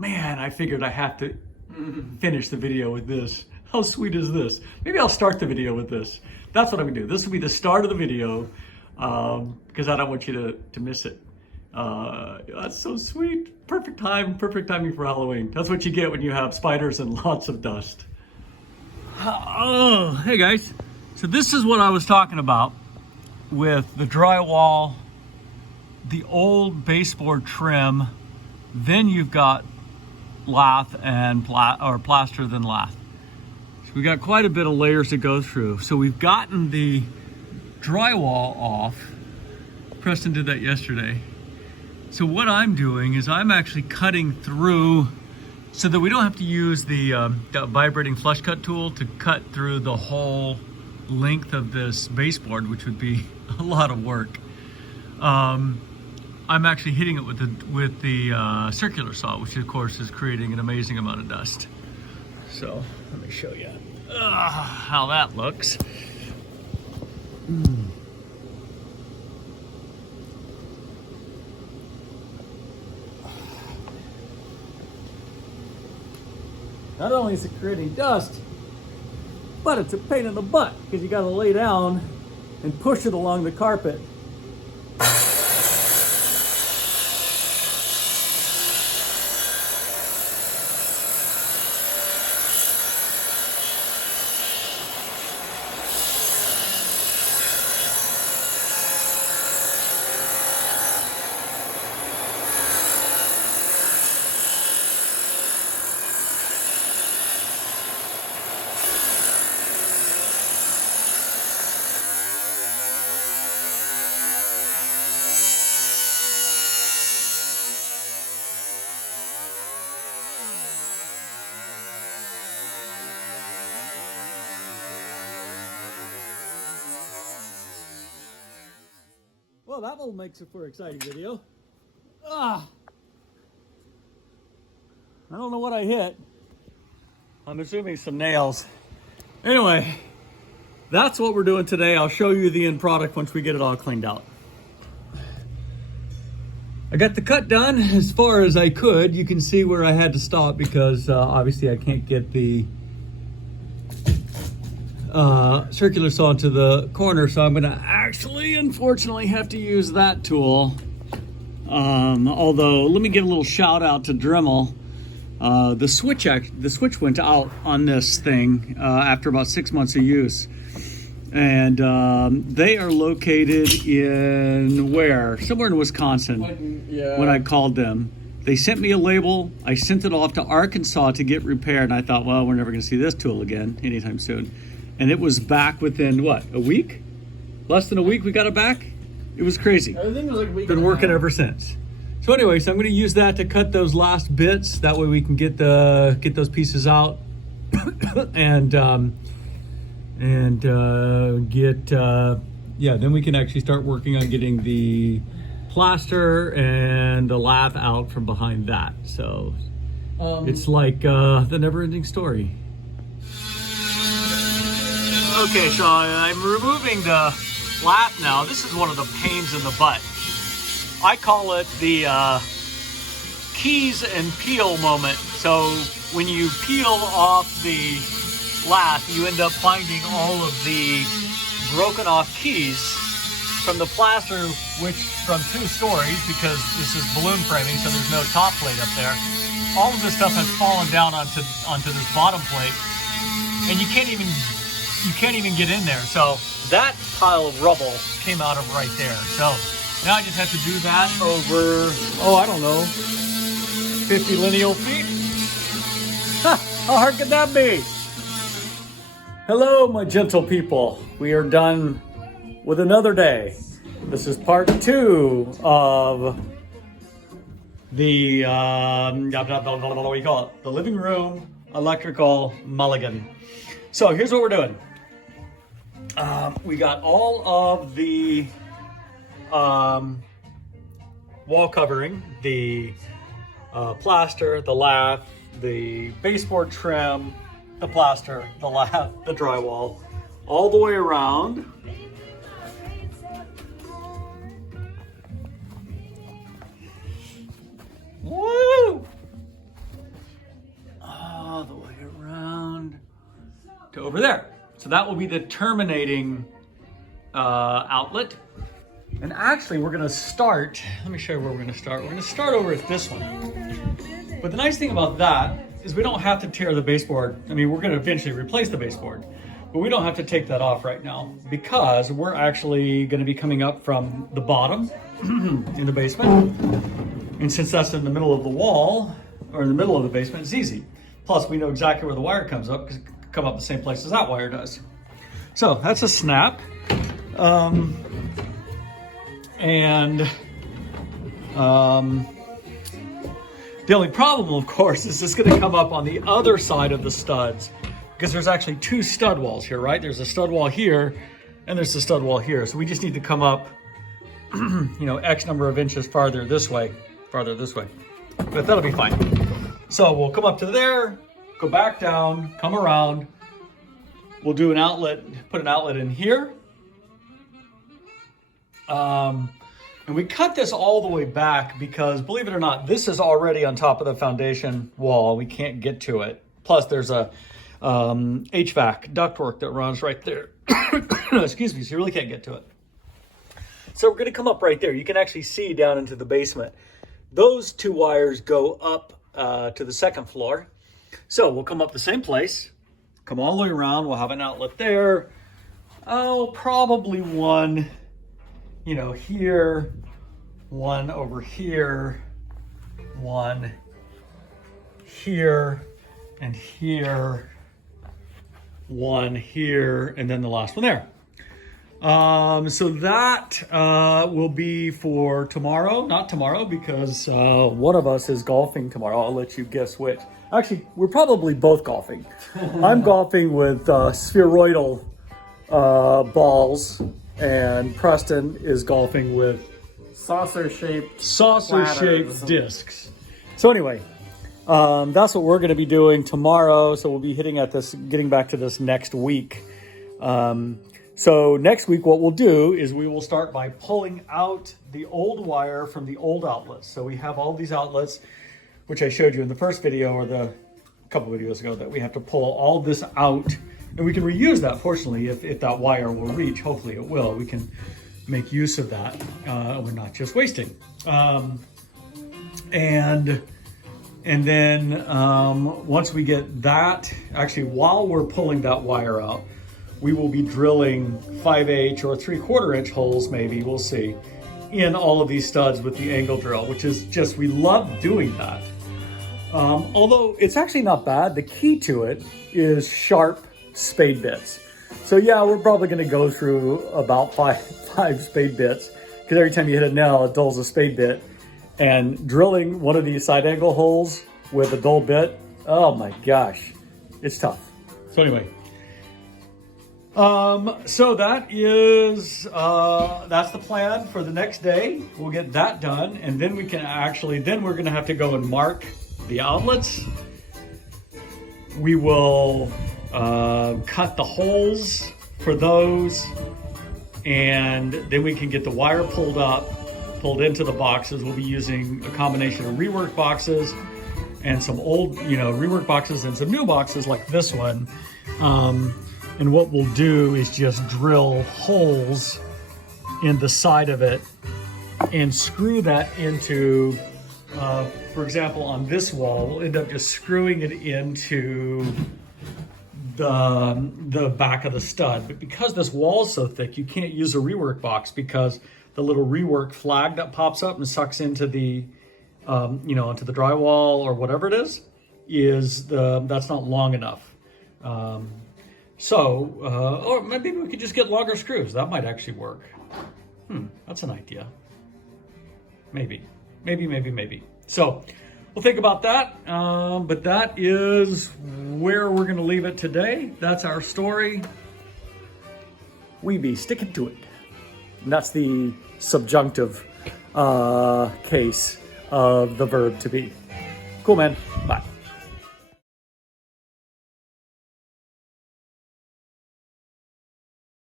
man, I figured I have to finish the video with this. How sweet is this? Maybe I'll start the video with this. That's what I'm gonna do. This will be the start of the video because I don't want you to miss it. That's so sweet. Perfect timing for Halloween. That's what you get when you have spiders and lots of dust. Oh, hey guys. So this is what I was talking about with the drywall, the old baseboard trim, then you've got lath and plaster then lath. So we got quite a bit of layers to go through. So we've gotten the drywall off. Preston did that yesterday. So what I'm doing is I'm actually cutting through so that we don't have to use the vibrating flush cut tool to cut through the whole length of this baseboard, which would be a lot of work. I'm actually hitting it with the circular saw, which of course is creating an amazing amount of dust. So let me show you how that looks. Not only is it creating dust, but it's a pain in the butt because you got to lay down and push it along the carpet. Well, that will make for an exciting video. I don't know what I hit. I'm assuming some nails. Anyway, that's what we're doing today. I'll show you the end product once we get it all cleaned out. I got the cut done as far as I could. You can see where I had to stop because obviously I can't get the circular saw to the corner, so I'm gonna actually unfortunately have to use that tool. Although let me give a little shout out to Dremel. The switch went out on this thing after about 6 months of use, and they are located in somewhere in Wisconsin. Yeah. When I called them, they sent me a label. I sent it off to Arkansas to get repaired, and I thought, well, we're never gonna see this tool again anytime soon. And it was back within, what, a week? Less than a week we got it back? It was crazy. I think it was like a week. Been working ever since. So anyway, so I'm gonna use that to cut those last bits. That way we can get those pieces out and then we can actually start working on getting the plaster and the lath out from behind that. So it's like the never-ending story. Okay, so I'm removing the lath now. This is one of the pains in the butt. I call it the keys and peel moment. So when you peel off the lath, you end up finding all of the broken off keys from the plaster, which from 2 stories, because this is balloon framing, so there's no top plate up there. All of this stuff has fallen down onto this bottom plate, and you can't even get in there. So that pile of rubble came out of right there. So now I just have to do that over, I don't know, 50 lineal feet. How hard could that be? Hello, my gentle people. We are done with another day. This is part 2 of the, what do you call it? The living room electrical mulligan. So here's what we're doing. We got all of the wall covering, the plaster, the lath, the baseboard trim, the plaster, the lath, the drywall, all the way around. Woo! to over there. So that will be the terminating outlet. And actually we're gonna start, let me show you where we're gonna start. We're gonna start over at this one. But the nice thing about that is we don't have to tear the baseboard. I mean, we're gonna eventually replace the baseboard, but we don't have to take that off right now because we're actually gonna be coming up from the bottom in the basement. And since that's in the middle of the wall, or in the middle of the basement, it's easy. Plus, we know exactly where the wire comes up because it can come up the same place as that wire does. So that's a snap. The only problem, of course, is it's going to come up on the other side of the studs because there's actually two stud walls here, right? There's a stud wall here and there's a stud wall here. So we just need to come up, you know, X number of inches farther this way. But that'll be fine. So we'll come up to there, go back down, come around. We'll do an outlet, put an outlet in here. And we cut this all the way back because, believe it or not, this is already on top of the foundation wall. We can't get to it. Plus, there's a HVAC ductwork that runs right there. Excuse me, so you really can't get to it. So we're going to come up right there. You can actually see down into the basement. Those two wires go up to the second floor. So we'll come up the same place, come all the way around. We'll have an outlet there. Oh, probably one, you know, here, one over here, one here, and here, one here, and then the last one there. So that will be for tomorrow. Not tomorrow because one of us is golfing tomorrow. I'll let you guess which. Actually, we're probably both golfing. I'm golfing with spheroidal balls, and Preston is golfing with saucer-shaped discs. So anyway, that's what we're going to be doing tomorrow. So we'll be getting back to this next week. So next week, what we'll do is we will start by pulling out the old wire from the old outlets. So we have all these outlets, which I showed you in the first video or the couple videos ago, that we have to pull all this out. And we can reuse that, fortunately, if that wire will reach. Hopefully it will. We can make use of that. We're not just wasting. And then once we get that, actually, while we're pulling that wire out, we will be drilling 5/8 or 3/4 inch holes, maybe, we'll see, in all of these studs with the angle drill, which is just, we love doing that. Although it's actually not bad. The key to it is sharp spade bits. So yeah, we're probably going to go through about five spade bits because every time you hit a nail, it dulls a spade bit. And drilling one of these side angle holes with a dull bit, oh my gosh, it's tough. So anyway, so that is, that's the plan for the next day. We'll get that done. And then we can actually, then we're going to have to go and mark the outlets. We will cut the holes for those. And then we can get the wire pulled into the boxes. We'll be using a combination of rework boxes and some old, rework boxes and some new boxes like this one. And what we'll do is just drill holes in the side of it and screw that into, for example, on this wall, we'll end up just screwing it into the back of the stud. But because this wall is so thick, you can't use a rework box because the little rework flag that pops up and sucks into the, into the drywall or whatever it is that's not long enough. Or maybe we could just get longer screws. That might actually work. That's an idea. Maybe. So we'll think about that. But that is where we're going to leave it today. That's our story. We be sticking to it. And that's the subjunctive case of the verb to be. Cool, man. Bye.